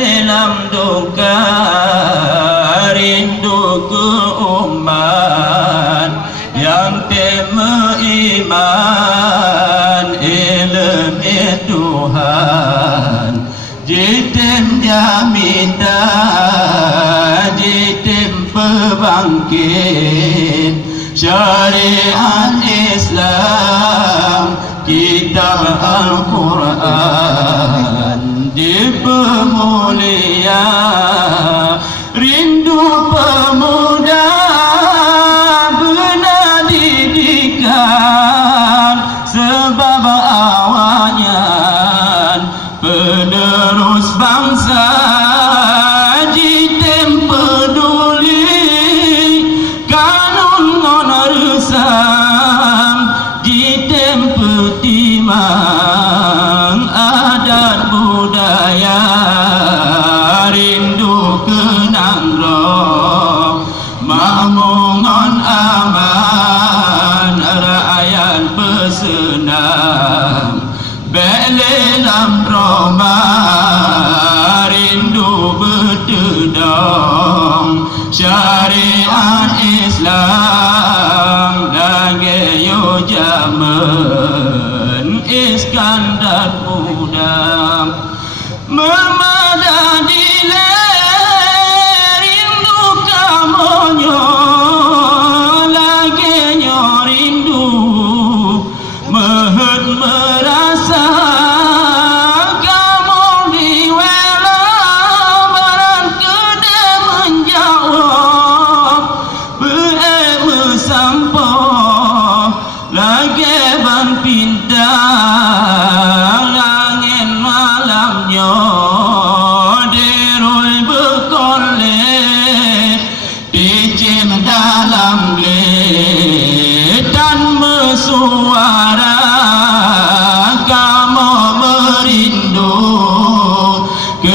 dalam duka, rindu ke umat yang tema iman ilmu Tuhan. Jitim jaminta, jitim pembangkit syariat Islam, kitab Al-Quran dipermulia. Rindu pemuda benar didikan, sebab awalnya penerus bangsa. Jitim peduli kanun ngon resam, jitim petimang adat budaya. Rindu kenang roh mamungon aman, rakyat bersenam belelam Roma. Rindu bertedong syariat Islam, lagi yo zaman Iskandar muda. Memadadilah rindu kamonyo, lagi nyo rindu mehet merasa. Kamu diwela barang kede menjawab, bersampo lagi ban pintar langit malamnya. Dirui berkolek dicin dalam led dan bersuara. Kamu merindu ke